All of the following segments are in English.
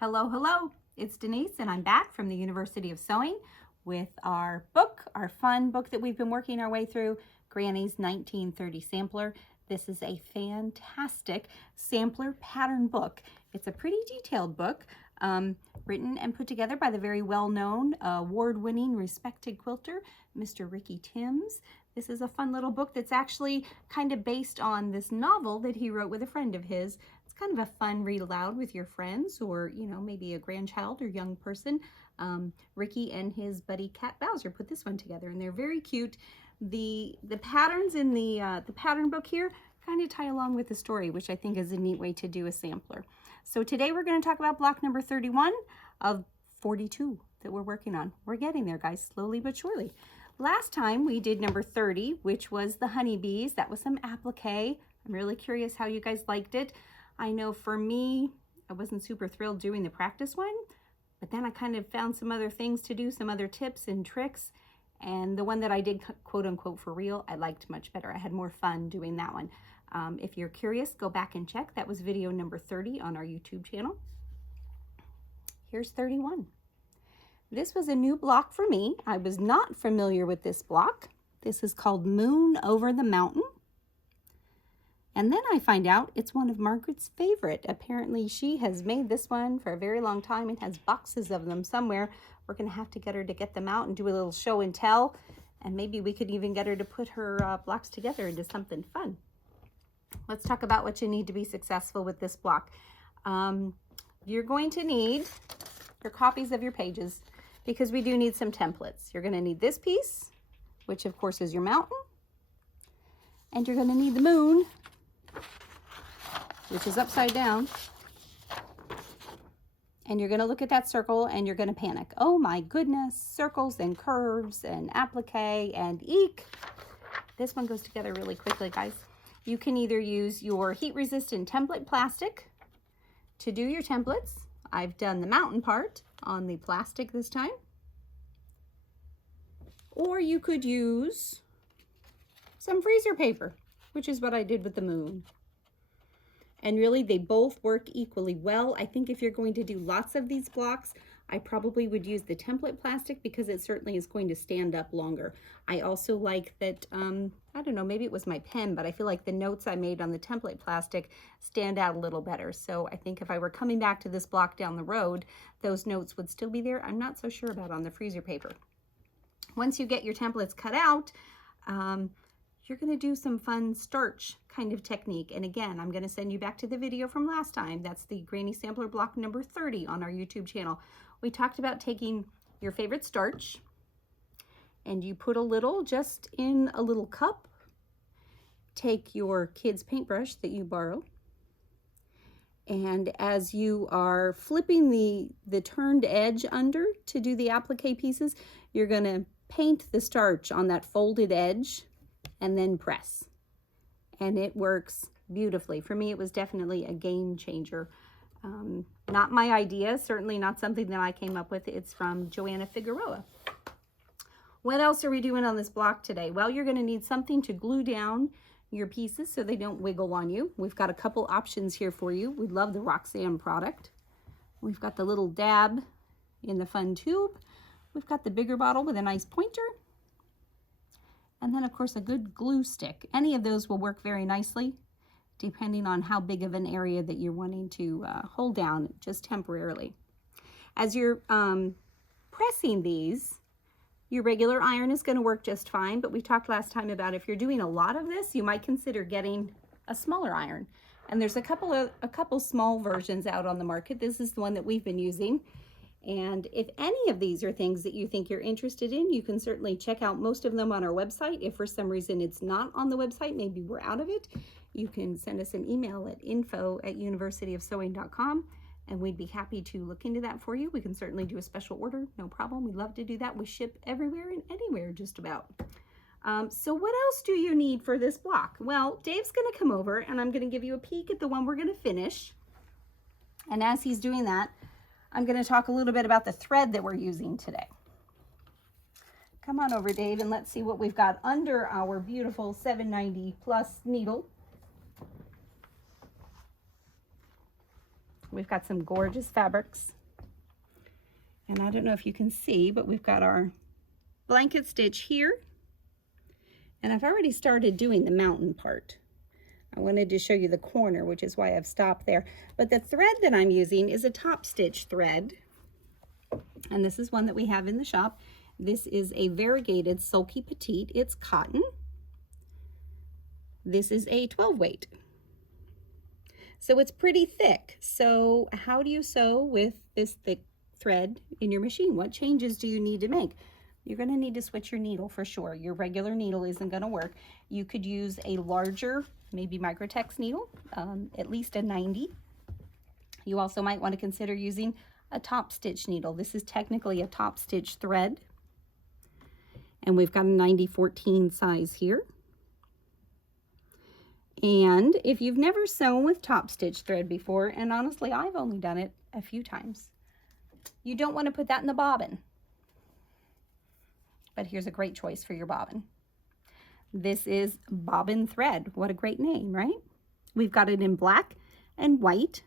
Hello, hello, it's Denise and I'm back from the University of Sewing with our book, our fun book that we've been working our way through, Granny's 1930 Sampler. This is a fantastic sampler pattern book. It's a pretty detailed book, written and put together by the very well-known, award-winning, respected quilter, Mr. Ricky Timms. This is a fun little book that's actually kind of based on this novel that he wrote with a friend of his. It's kind of a fun read aloud with your friends or, you know, maybe a grandchild or young person. Ricky and his buddy Cat Bowser put this one together and they're very cute. The patterns in the pattern book here kind of tie along with the story, which I think is a neat way to do a sampler. So today we're going to talk about block number 31 of 42 that we're working on. We're getting there, guys, slowly but surely. Last time we did number 30, which was the honeybees. That was some applique. I'm really curious how you guys liked it. I know for me, I wasn't super thrilled doing the practice one, but then I kind of found some other things to do, some other tips and tricks. And the one that I did quote unquote for real, I liked much better. I had more fun doing that one. If you're curious, go back and check. That was video number 30 on our YouTube channel. Here's 31. This was a new block for me. I was not familiar with this block. This is called Moon Over the Mountain. And then I find out it's one of Margaret's favorite. Apparently she has made this one for a very long time and has boxes of them somewhere. We're gonna have to get her to get them out and do a little show and tell. And maybe we could even get her to put her blocks together into something fun. Let's talk about what you need to be successful with this block. You're going to need your copies of your pages because we do need some templates. You're gonna need this piece, which of course is your mountain. And you're gonna need the moon, which is upside down. And you're gonna look at that circle and you're gonna panic. Oh my goodness, circles and curves and applique and eek. This one goes together really quickly, guys. You can either use your heat-resistant template plastic to do your templates. I've done the mountain part on the plastic this time. Or you could use some freezer paper, which is what I did with the moon. And really, they both work equally well. I think if you're going to do lots of these blocks, I probably would use the template plastic because it certainly is going to stand up longer. I also like that, I don't know, maybe it was my pen, but I feel like the notes I made on the template plastic stand out a little better. So I think if I were coming back to this block down the road, those notes would still be there. I'm not so sure about on the freezer paper. Once you get your templates cut out, you're going to do some fun starch kind of technique. And again, I'm going to send you back to the video from last time. That's the Granny Sampler block number 30 on our YouTube channel. We talked about taking your favorite starch and you put a little just in a little cup. Take your kid's paintbrush that you borrow. And as you are flipping the turned edge under to do the applique pieces, you're going to paint the starch on that folded edge and then press. And it works beautifully. For me, it was definitely a game changer. Not my idea, certainly not something that I came up with. It's from Joanna Figueroa. What else are we doing on this block today? Well, you're gonna need something to glue down your pieces so they don't wiggle on you. We've got a couple options here for you. We love the Roxanne product. We've got the little dab in the fun tube. We've got the bigger bottle with a nice pointer. And then, of course, a good glue stick. Any of those will work very nicely, depending on how big of an area that you're wanting to hold down just temporarily. As you're pressing these, your regular iron is going to work just fine, but we talked last time about if you're doing a lot of this, you might consider getting a smaller iron. And there's a couple small versions out on the market. This is the one that we've been using. And if any of these are things that you think you're interested in, you can certainly check out most of them on our website. If for some reason it's not on the website, maybe we're out of it, you can send us an email at info@universityofsewing.com and we'd be happy to look into that for you. We can certainly do a special order, no problem. We'd love to do that. We ship everywhere and anywhere just about. So what else do you need for this block? Well, Dave's gonna come over and I'm gonna give you a peek at the one we're gonna finish. And as he's doing that, I'm going to talk a little bit about the thread that we're using today. Come on over, Dave, and let's see what we've got under our beautiful 790 plus needle. We've got some gorgeous fabrics. And I don't know if you can see, but we've got our blanket stitch here. And I've already started doing the mountain part. I wanted to show you the corner, which is why I've stopped there. But the thread that I'm using is a top stitch thread. And this is one that we have in the shop. This is a variegated sulky petite. It's cotton. This is a 12 weight. So it's pretty thick. So how do you sew with this thick thread in your machine? What changes do you need to make? You're going to need to switch your needle for sure. Your regular needle isn't going to work. You could use a larger, maybe Microtex needle, at least a 90. You also might want to consider using a top stitch needle. This is technically a top stitch thread. And we've got a 90-14 size here. And if you've never sewn with top stitch thread before, and honestly, I've only done it a few times, you don't want to put that in the bobbin. But here's a great choice for your bobbin. This is bobbin thread. What a great name, right? We've got it in black and white.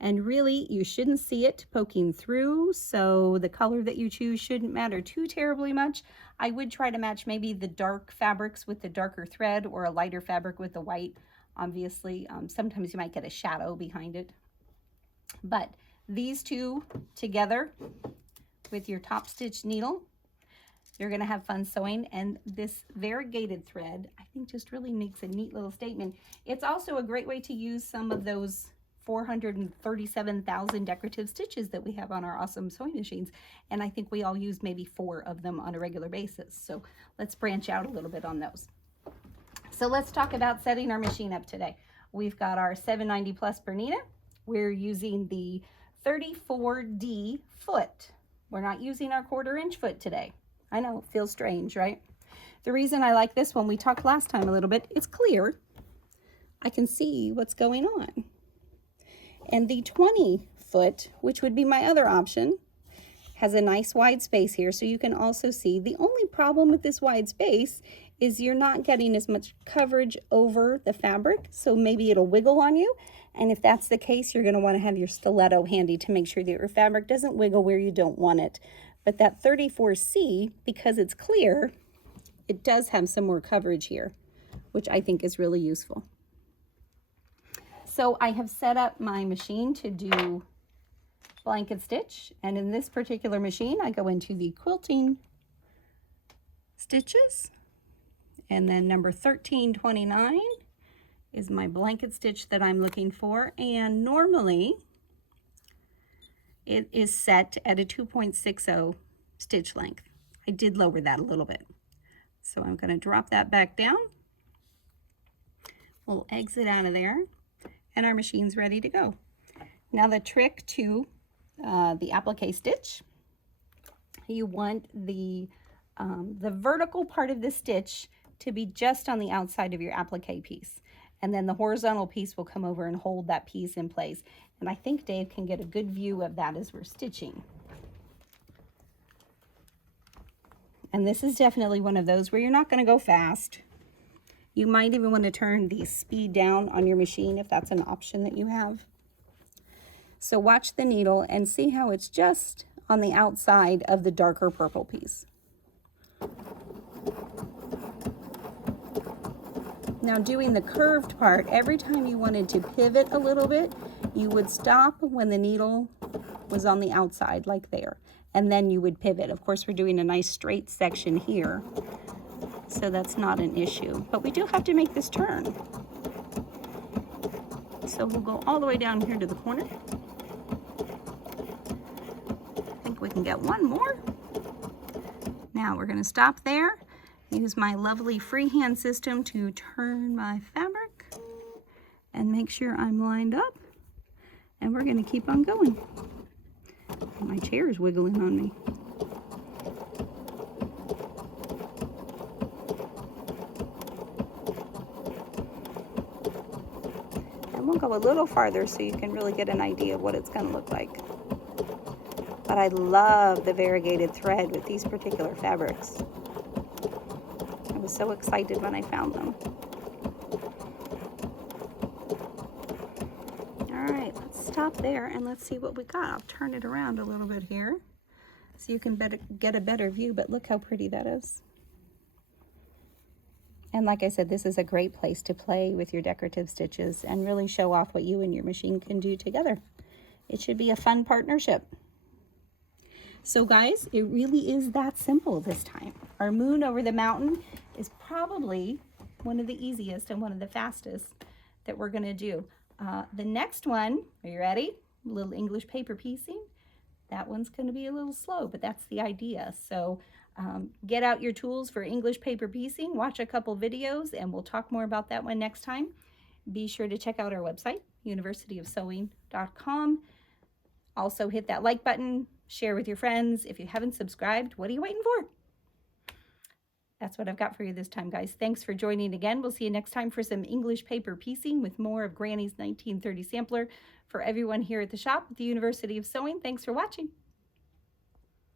And really, you shouldn't see it poking through, so the color that you choose shouldn't matter too terribly much. I would try to match maybe the dark fabrics with the darker thread or a lighter fabric with the white. Obviously, sometimes you might get a shadow behind it. But these two together with your top stitch needle, you're going to have fun sewing. And this variegated thread, I think, just really makes a neat little statement. It's also a great way to use some of those 437,000 decorative stitches that we have on our awesome sewing machines. And I think we all use maybe 4 of them on a regular basis. So let's branch out a little bit on those. So let's talk about setting our machine up today. We've got our 790 plus Bernina. We're using the 34D foot. We're not using our 1/4 inch foot today. I know, it feels strange, right? The reason I like this one, we talked last time a little bit, it's clear. I can see what's going on. And the 20 foot, which would be my other option, has a nice wide space here, so you can also see. The only problem with this wide space is you're not getting as much coverage over the fabric, so maybe it'll wiggle on you. And if that's the case, you're going to want to have your stiletto handy to make sure that your fabric doesn't wiggle where you don't want it. But that 34C, because it's clear, it does have some more coverage here, which I think is really useful. So I have set up my machine to do blanket stitch, and in this particular machine I go into the quilting stitches, and then number 1329 is my blanket stitch that I'm looking for, and normally it is set at a 2.60 stitch length. I did lower that a little bit, so I'm going to drop that back down. We'll exit out of there, and our machine's ready to go. Now the trick to the applique stitch, you want the vertical part of the stitch to be just on the outside of your applique piece, and then the horizontal piece will come over and hold that piece in place. And I think Dave can get a good view of that as we're stitching. And this is definitely one of those where you're not going to go fast. You might even want to turn the speed down on your machine if that's an option that you have. So watch the needle and see how it's just on the outside of the darker purple piece. Now doing the curved part, every time you wanted to pivot a little bit, you would stop when the needle was on the outside, like there, and then you would pivot. Of course, we're doing a nice straight section here, so that's not an issue, but we do have to make this turn. So we'll go all the way down here to the corner. I think we can get one more. Now we're going to stop there, use my lovely freehand system to turn my fabric and make sure I'm lined up, and we're going to keep on going. My chair is wiggling on me. And we'll go a little farther so you can really get an idea of what it's going to look like. But I love the variegated thread with these particular fabrics. I was so excited when I found them. All right, let's stop there and let's see what we got. I'll turn it around a little bit here so you can get a better view, but look how pretty that is. And like I said, this is a great place to play with your decorative stitches and really show off what you and your machine can do together. It should be a fun partnership. So guys, it really is that simple this time. Our moon over the mountain is probably one of the easiest and one of the fastest that we're gonna do. The next one, are you ready? A little English paper piecing. That one's gonna be a little slow, but that's the idea. So get out your tools for English paper piecing, watch a couple videos, and we'll talk more about that one next time. Be sure to check out our website, universityofsewing.com. Also hit that like button, share with your friends. If you haven't subscribed, what are you waiting for? That's what I've got for you this time, guys. Thanks for joining again. We'll see you next time for some English paper piecing with more of Granny's 1930 sampler for everyone here at the shop at the University of Sewing. Thanks for watching.